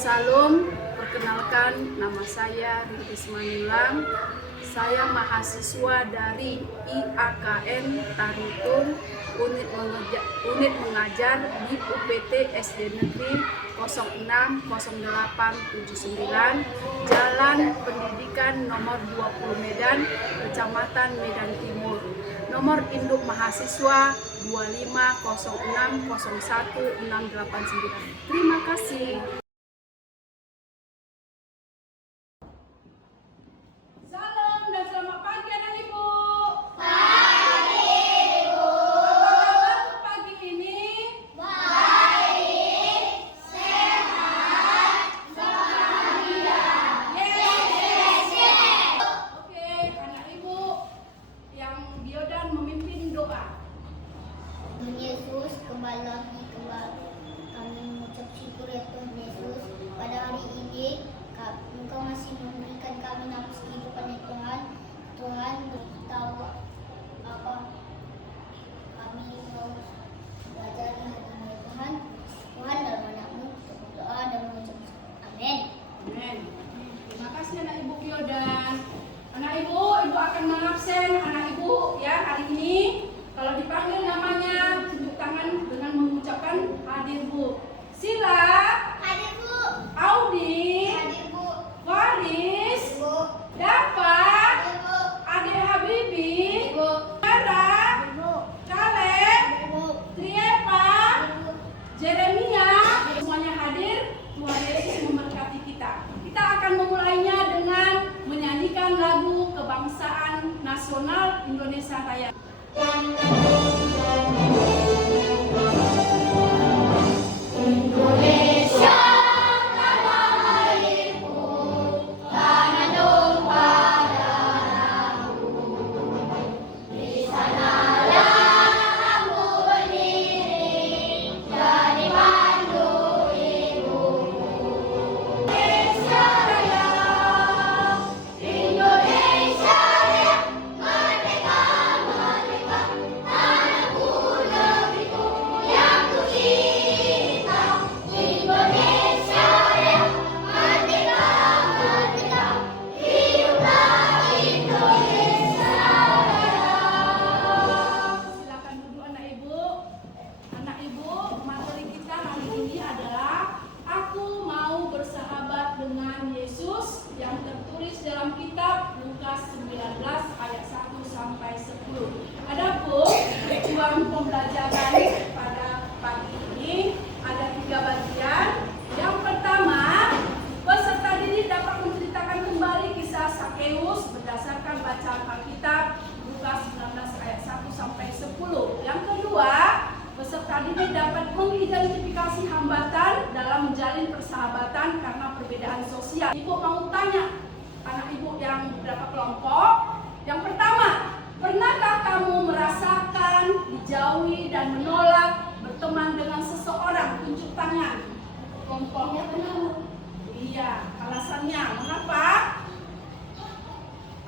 Salam, perkenalkan nama saya Risma Nilam. Saya mahasiswa dari IAKN Taritung, unit mengajar di UPT SD Negeri 060879, Jalan Pendidikan nomor 20 Medan, Kecamatan Medan Timur. Nomor induk mahasiswa 250601689. Terima kasih. Salam dan selamat pagi anak ibu. Pagi, Ibu. Apa kabar pagi ini? Baik, sehat, bahagia. Yes. Oke, anak ibu yang biodan memimpin doa. Tuhan Yesus, kembali lagi kami mengucap syukur ya Tuhan Yesus. Pada hari ini Engkau masih memberikan kami nafas kehidupan ya Tuhan. Tuhan beritahu apa kami mau belajar hari ini ya Tuhan. Tuhan dalam nama-Mu berdoa dan mengucap amin. Amin. Terima kasih anak ibu biodan. Anak ibu akan mengabsen anak ibu ya hari ini. Kalau dipanggil namanya tunjuk tangan dengan mengucapkan hadir bu. Sila, Hadir Bu. Audi, Hadir Bu. Faris, Bu. Dafa, Hadir Bu. Ade Habibi, Bu. Sarah, Bu. Kaleb, Bu. Triepa, Bu. Jeremia, semuanya hadir. Tuhan Yesus memberkati kita. Kita akan memulainya dengan menyanyikan lagu kebangsaan nasional Indonesia Raya. Indonesia tanah airku, tanah tumpah darahku. Di sanalah aku berdiri, jadi mandu ibuku. Indonesia Raya, Indonesia Raya, merdeka, merdeka, tanahku negeriku yang ku cinta. Indonesia Raya, merdeka, merdeka, hiduplah Indonesia Raya. Silakan duduk anak ibu. Anak ibu, materi kita hari ini adalah Aku mau bersahabat dengan Yesus yang tertulis dalam kitab Lukas 19 ayat 1 sampai 10. Adapun tujuan pembelajaran pada pagi ini ada 3 bagian. Yang pertama, peserta didik dapat menceritakan kembali kisah Sakeus berdasarkan bacaan Alkitab Lukas 19 ayat 1 sampai 10. Yang kedua, peserta didik dapat mengidentifikasi hambatan dalam menjalin persahabatan karena perbedaan sosial. Ibu mau tanya anak ibu yang berapa kelompok? Yang pertama, pernahkah kamu merasakan dijauhi dan menolak berteman dengan seseorang? Tunjuk tangan. Kelompoknya benar. Iya, alasannya mengapa?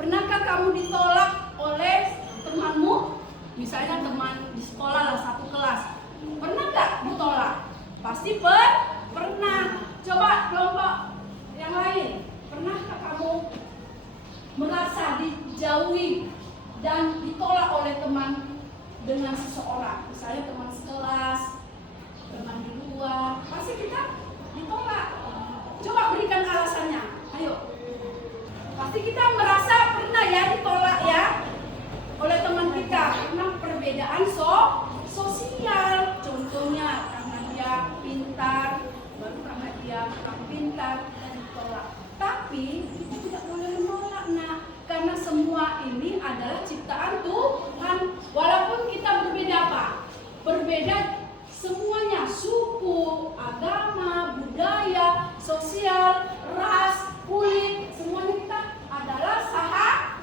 Pernahkah kamu ditolak oleh temanmu? Misalnya teman di sekolah lah, satu kelas. Pernah nggak ditolak? Pasti pernah. Coba kelompok yang lain. Pernahkah kamu merasa dijauhi dan ditolak oleh teman dengan seseorang? Misalnya teman sekelas, teman di luar. Pasti kita ditolak. Coba berikan alasannya. Ayo. Pasti kita merasa pernah ya ditolak ya oleh teman kita karena perbedaan sosial. Contohnya karena dia pintar, baru karena dia kurang pintar dan ditolak. Tapi kita tidak boleh menolak karena semua ini adalah ciptaan Tuhan. Walaupun kita berbeda apa? Berbeda semuanya, suku, agama, budaya, sosial, ras, kulit, semuanya kita adalah sahabat.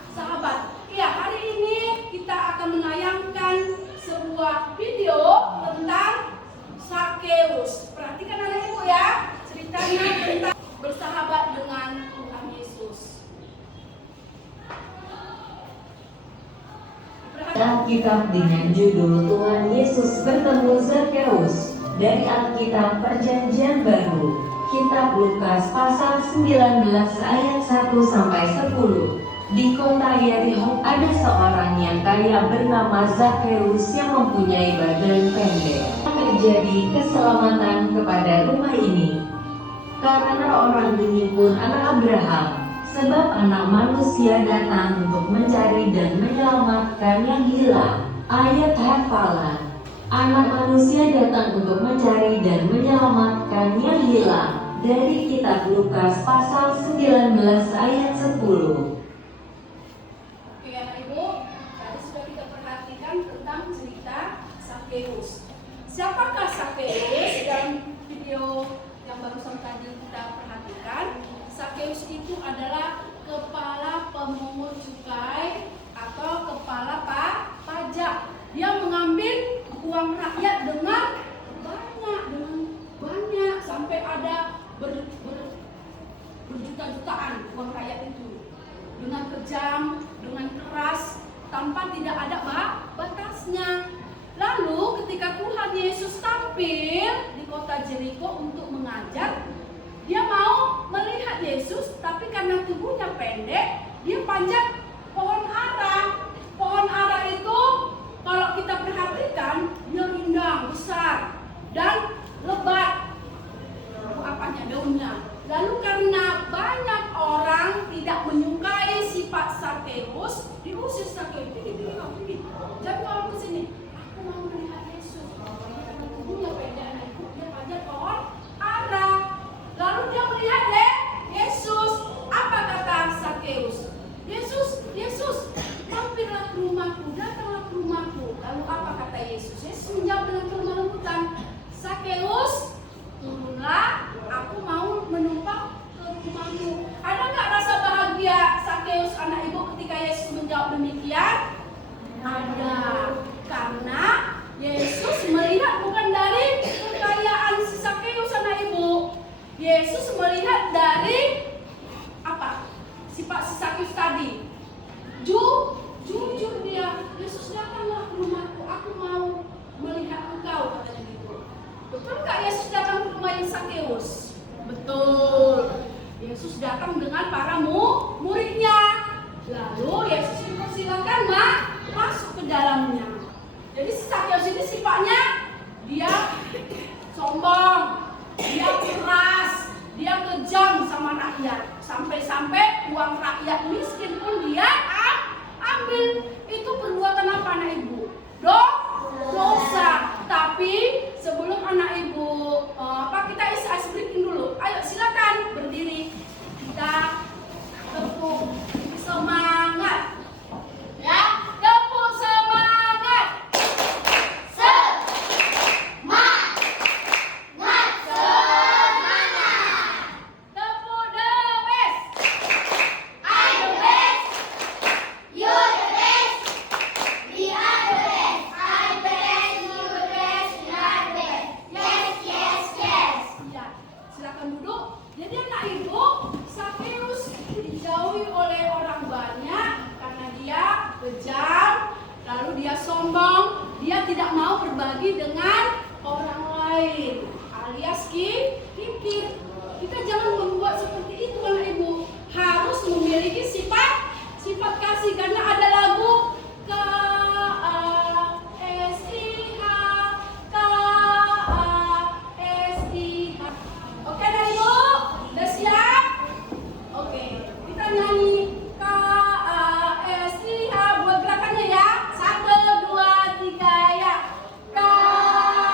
Ya, hari ini kita akan menayangkan sebuah video tentang Sakeus. Perhatikan anak ibu ya, ceritanya tentang bersahabat dengan Tuhan Yesus. Alkitab dengan judul Tuhan Yesus bertemu Sakeus dari Alkitab Perjanjian Baru. Kita kitab Lukas pasal 19 ayat 1 sampai 10. Di kota Yeriko ada seorang yang kaya bernama Zakheus yang mempunyai badan pendek. Terjadi keselamatan kepada rumah ini. Karena orang ini pun anak Abraham, sebab anak manusia datang untuk mencari dan menyelamatkan yang hilang. Ayat hafalan. Anak manusia datang untuk mencari dan menyelamatkan yang hilang. Dari kitab Lukas pasal 19 ayat 10. Oke Ibu, tadi sudah kita perhatikan tentang cerita Zakheus. Siapakah Zakheus? Dalam video yang barusan tadi kita perhatikan, Zakheus itu adalah kepala pemungut cukai atau kepala pajak. Dia mengambil uang rakyat dengan banyak sampai ada berjuta-jutaan uang rakyat itu. Dengan kejam, dengan keras, tanpa tidak ada batasnya. Lalu ketika Tuhan Yesus tampil di kota Jeriko untuk mengajar, dia mau melihat Yesus, tapi karena tubuhnya pendek, dia panjat pohon ara. Pohon ara itu kalau kita perhatikan, dia rindang, besar, dan lebat. Daunnya. Lalu karena banyak orang tidak menyukai sifat Zakheus, diusir Zakheus. Jangan kalau ke sini. Aku mau melihat Yesus. Tubuhnya pendek, dia panjat pohon ara. Lalu dia melihat Yesus. Apa kata Zakheus? Yesus, mampirlah ke rumahku, datanglah ke rumahku. Lalu apa kata Yesus? Yesus menjawab dengan kelemah lembutan, Zakheus, turunlah, aku mau menumpang ke rumahmu. Ada nggak rasa bahagia Zakheus anak ibu ketika Yesus menjawab demikian? Ada, karena Yesus melihat bukan dari kekayaan si Zakheus anak ibu. Yesus melihat dari apa? Sifat si Zakheus tadi. Jujur dia. Yesus, datanglah ke rumahku, aku mau melihat engkau, katanya gitu. Betul nggak Yesus datang ke rumah Zakheus? Betul. Yesus datang dengan para muridnya. Lalu Yesus mempersilakan masuk ke dalamnya. Jadi Zakheus ini sifatnya dia sombong, dia keras, dia kejam sama rakyat. Sampai-sampai uang rakyat miskin pun dia ambil. Itu perbuatan apa anak ibu? Dosa. Tapi sebelum anak ibu kita ice breaking dulu. Ayo silakan berdiri. Kita tepuk semangat. Ya, tepuk semangat. Tepuk the best. I the best. You the best. We are the best. I the best. You the best. We are the best. Yes. Ya, silakan duduk. Jadi anak ibu, Zakheus dijauhi oleh orang banyak karena dia kejam, lalu dia sombong, dia tidak mau berbagi dengan orang lain, alias kikir. Kita jangan membuat seperti itu anak ibu. Harus memiliki sifat kasih, karena ada lagu K-A-S-I-H. Oke anak ibu, udah siap? Oke, kita nyanyi K-A-S-I-H buat gerakannya ya. 1, 2, 3 ya. K-A-S-I-H.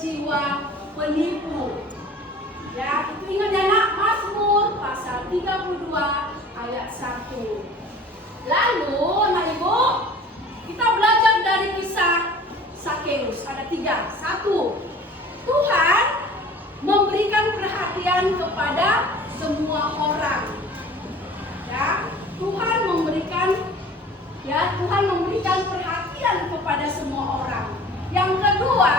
berjiwa penipu. Ya, itu ingat ya nak, Mazmur pasal 32 ayat 1. Lalu, anak ibu, kita belajar dari kisah Sakeus. Ada 3. 1. Tuhan memberikan perhatian kepada semua orang. Ya, Tuhan memberikan perhatian kepada semua orang. Yang kedua,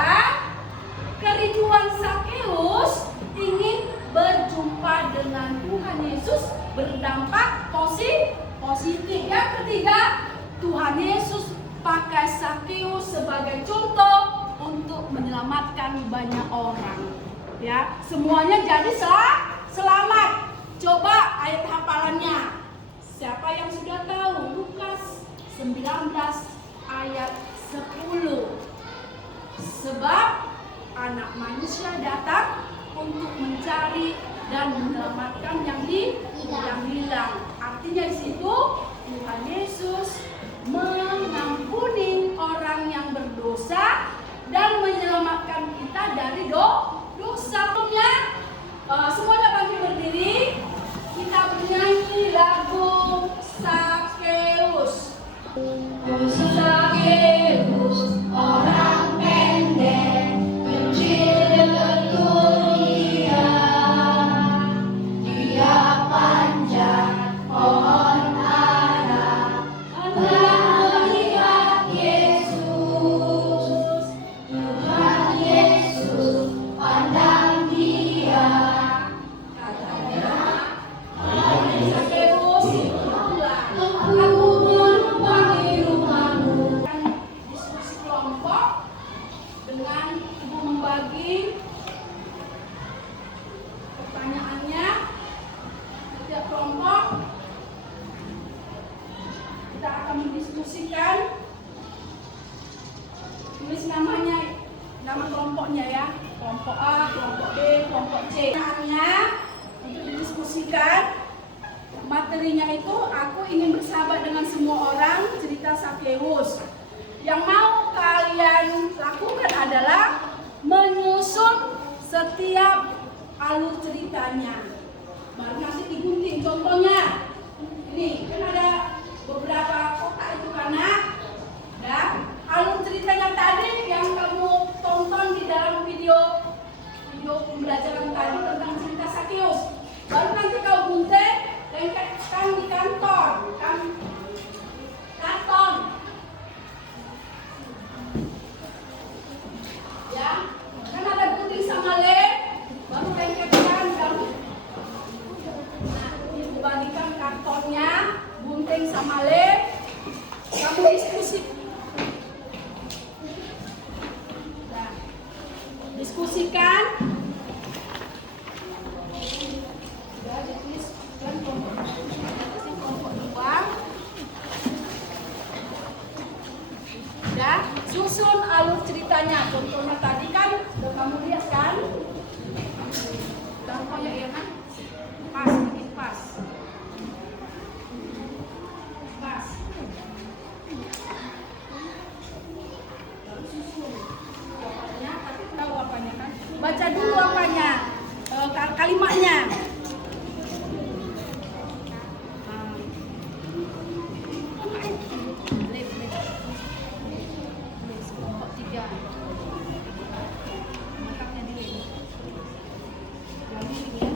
kerinduan Sakeus ingin berjumpa dengan Tuhan Yesus berdampak positif. Yang ketiga, Tuhan Yesus pakai Sakeus sebagai contoh untuk menyelamatkan banyak orang. Ya, semuanya jadi selamat. Coba ayat hafalannya. Siapa yang sudah tahu? Lukas 19 ayat 10. Sebab Anak Manusia datang untuk mencari dan menyelamatkan yang hilang. Artinya di situ Tuhan Yesus mengampuni orang yang berdosa dan menyelamatkan kita dari dosa. Semuanya bangkit berdiri. Kita bernyanyi lagu Sakeus. Sakeus, orang pendek, kecil betul dia. Dia panjat pohon ara, telah melihat Yesus. Tuhan Yesus pandang dia. Katanya, Sakeus, turunlah. Aku menumpang di rumahmu. Diskusi kelompok dengan ibu membagi pertanyaannya. Setiap kelompok kita akan mendiskusikan. Tulis namanya, nama kelompoknya ya. Kelompok A, kelompok B, kelompok C. Pertanyaannya untuk didiskusikan. Materinya itu aku ingin bersahabat dengan semua orang, cerita Sakeus. Yang mau kalian lakukan adalah menyusun setiap alur ceritanya. Baru nanti digunting. Contohnya, ini kan ada beberapa kotak itu karena ya, alur ceritanya tadi yang kamu tonton di dalam video pembelajaran tadi tentang cerita Sakeus. Baru nanti kau gunting dan kan di kantor, karton. Ya, kan ada gunting sama lem, baru lengketkan kamu. Nah, dibagikan kartonnya, gunting sama lem, kamu diskusi. Nah, diskusikan. Sudah dituliskan kelompok 2. Ya, susun alur ceritanya. Contohnya tadi kan udah kamu lihat kan? Contohnya ya kan? Pas, sedikit pas. Pas. Lalu susun apanya, tapi tahu apanya kan? Baca dulu apanya, kalimatnya. Kelompok 3. Makanya di lem. Yang ini ya.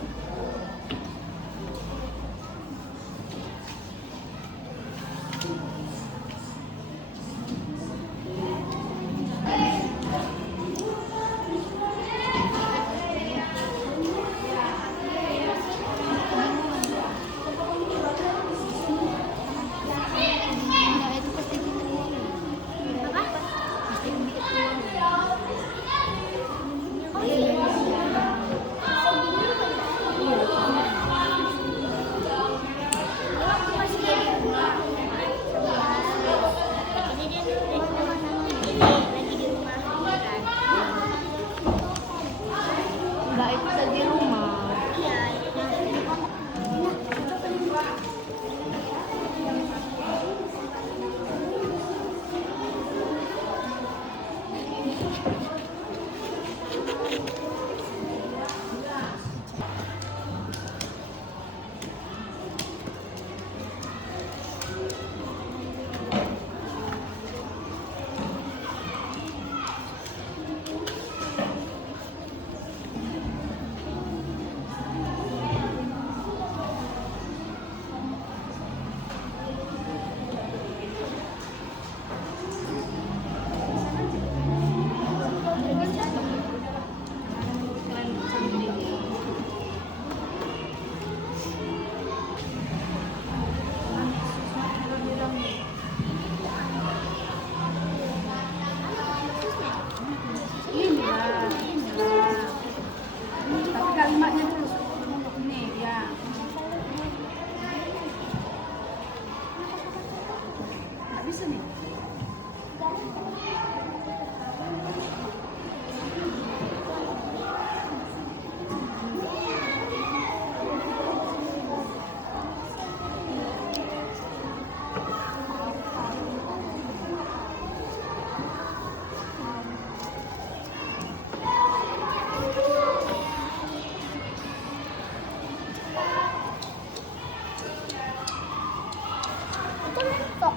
Itu laptop.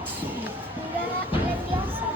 Enggak, yang biasa.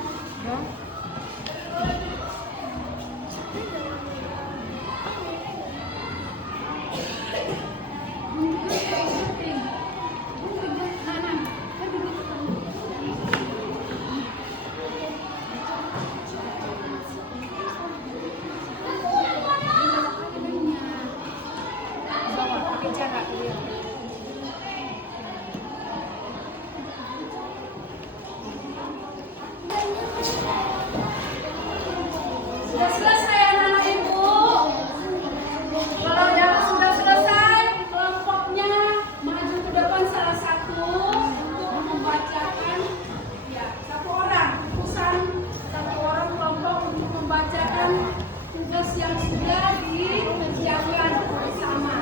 Sudah selesai anak-anak ibu. Kalau yang sudah selesai, kelompoknya maju ke depan salah satu untuk membacakan. Ya, satu orang, utusan satu orang kelompok untuk membacakan tugas yang sudah dikerjakan bersama.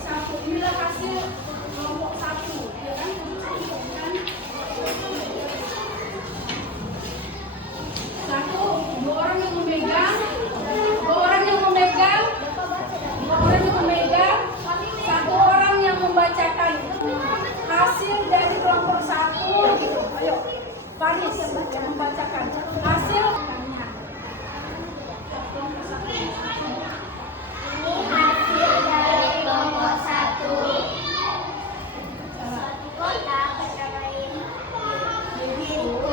Satu, inilah hasil kelompok satu, ya kan? Satu, dua orang yang memegang, satu orang yang membacakan hasil dari kelompok satu. Ayo, Faris yang membacakan hasil. Ini hasil dari kelompok 1. Kota bernama Yeriko,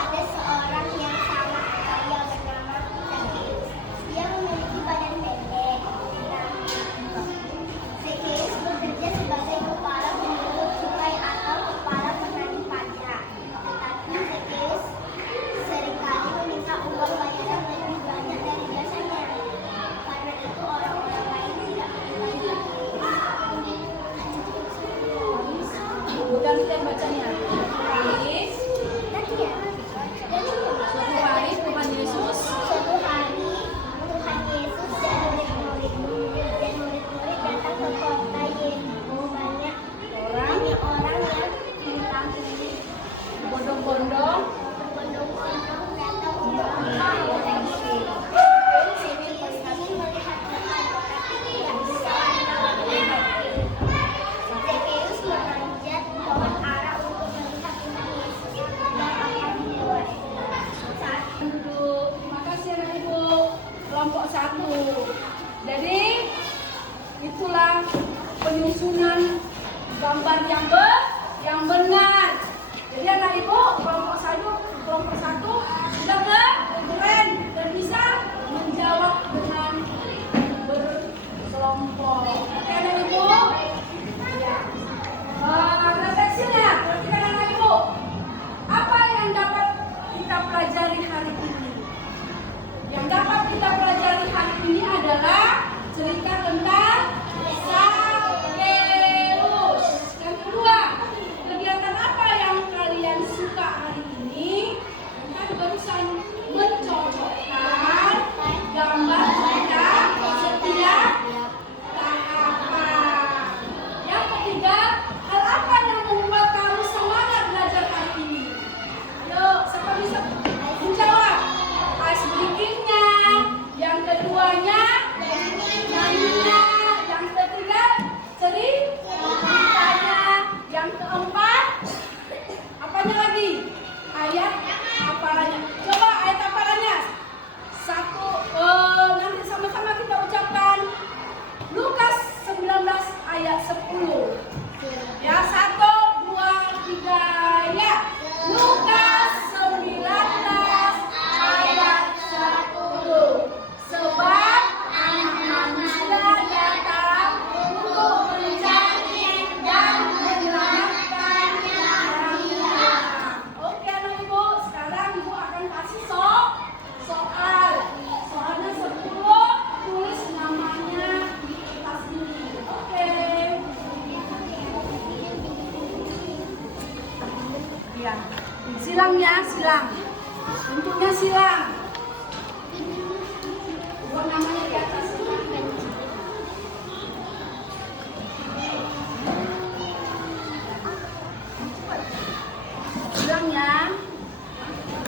ada seorang yang sangat kaya bernama Zacchaeus. Dia memiliki badan pendek. Zacchaeus bekerja sebagai kepala pemungut cukai atau kepala penagih pajak. Tetapi Zacchaeus seringkali meminta uang bayaran lebih banyak dari biasanya. Karena itu orang-orang lain tidak menyukai Zacchaeus. Gantian bacanya. Faris, suatu hari Tuhan Yesus Suatu hari Tuhan Yesus dan murid-murid datang ke kota Yeriko. Banyak orang yang ditampuni bondong-bondong berbondong-bondong datang untuk mengoreksi. Zacchaeus ingin melihat Tuhan, tetapi tidak bisa karena waktunya. Zacchaeus memanjat pohon ara untuk melihat Tuhan Yesus yang akan dilewatinya. Saat duduk. Terima kasih anak ibu. Kelompok satu. Jadi itulah penyusunan gambar yang benar. Jadi anak ibu kelompok satu sudah keren dan bisa menjawab dengan berkelompok. Oke anak ibu. Ya. Refleksinya, perhatikan anak ibu. Apa yang dapat kita pelajari hari ini? Yang dapat kita pelajari hari ini adalah cerita tentang Zacchaeus. Yang kedua, kegiatan apa yang kalian suka hari ini? Kan barusan mencocokkan gambar cerita setiap tahapan. Yang ketiga, hal apa yang membuat kamu semangat belajar hari ini? Ayo, siapa bisa menjawab? Ice breaking-nya. Yang keduanya, nyanyinya. Yang ketiga, ceritanya. Yang keempat, apanya lagi? Ayat hafalannya. Coba ayat hafalannya. Satu, nanti sama-sama kita ucapkan. Lukas 19 ayat 10. Ya, 1, 2, 3, ya. Lukas 19 ayat 10. Sebab Anak Manusia datang untuk mencari dan menyelamatkan orang hilang. Oke anak ibu, sekarang ibu akan kasih soal. Soalnya 10, tulis namanya di kertas ini. Silang ya, silang. Bentuknya silang. Buat namanya di atas. Silang ya.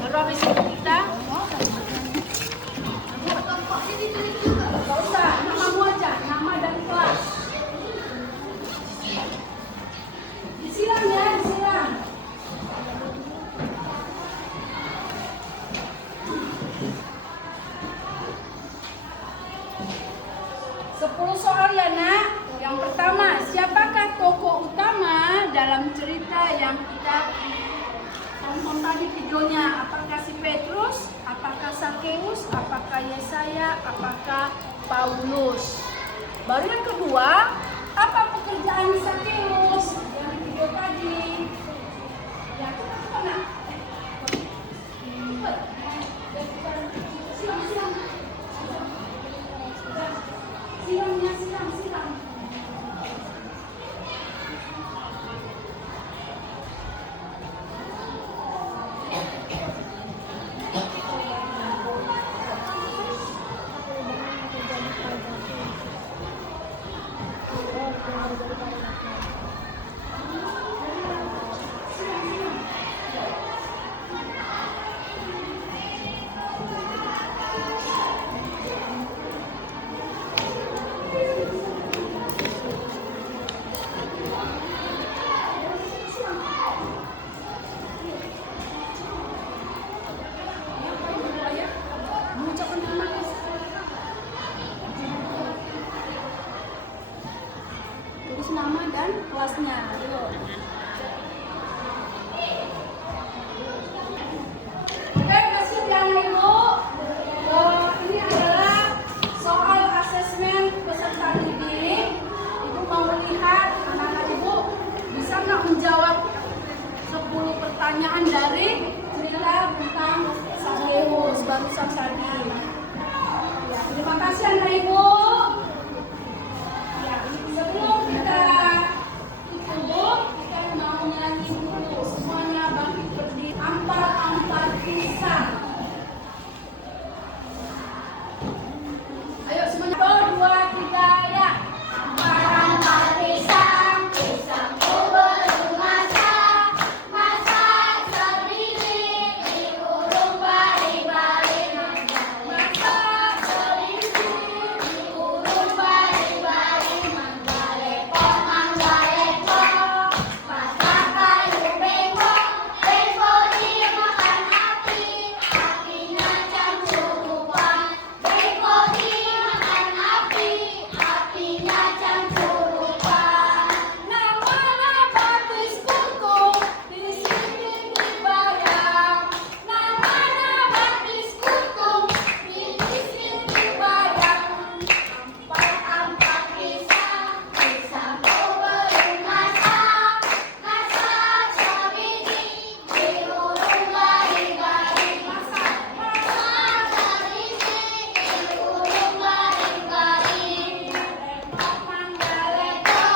Baru habis itu kita. Gak usah, namamu aja, nama dan kelas. Disilang ya, disilang. Sepuluh soal ya nak. Yang pertama, siapakah tokoh utama dalam cerita yang kita tonton tadi videonya? Apakah si Petrus, apakah Sakeus, apakah Yesaya, apakah Paulus? Baru yang kedua, apa pekerjaan Sakeus yang di video tadi? Ya, kita nak. Silang, silang. Silangnya, silang, silang. Mengucapkan terima kasih. Tulis nama dan kelasnya. Ayo. Oke, kasih yang Ibu. Ini adalah soal asesmen peserta didik. Ibu mau lihat anak-anak Ibu bisa nggak menjawab 10 pertanyaan dari cerita tentang Sakeus barusan tadi. Ya, terima kasih anak Ibu. Ya, sebelum kita tutup, kita mau nyanyi dulu. Semuanya bangkit berdiri. Ampar-ampar pisang. Ayo semuanya. 1, 2, 3, ya. Ampar-ampar pisang, pisangku belum masak, masak sendiri di urung bari-bari, masak sendiri di urung bari-bari, mangga-lepo, masak kayu bengkok, bengkok dimakan api, apinya cangcurupan, bengkok dimakan api, apinya cangcurupan. Namanya baptis kutung, di sini dibayang. Namanya baptis kutung, di sini dibayang. Ampar-ampar pisang, pisangku belum masak, masak sebiji di urung bari-bari, masak sebiji di urung bari-bari. Lepok mangga-lepo,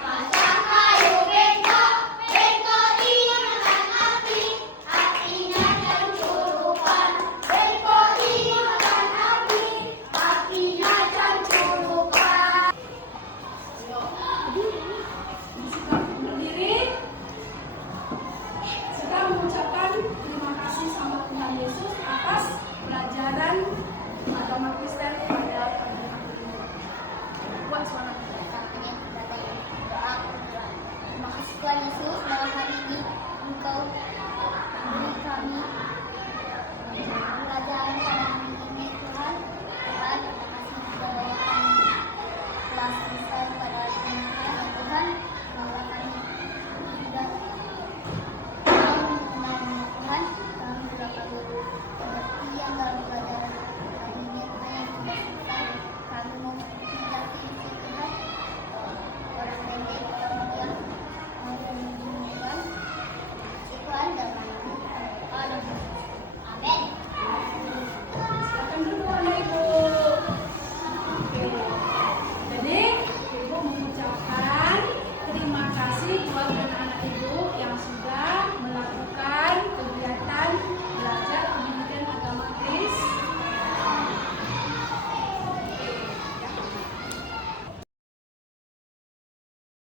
masak kayu bengkok, bengkok dimakan api, apinya cangcurupan, bengkok dimakan api, apinya cangcurupan. Berdiri. Sedang mengucapkan terima kasih sama Tuhan Yesus atas pelajaran agama Kristen pada pagi hari ini. Buat suara kita. Terima kasih Tuhan Yesus, malam hari ini Engkau beri kami pelajaran pada hari ini Tuhan. Tuhan, terima kasih sudah bawa kami kelas selesai pada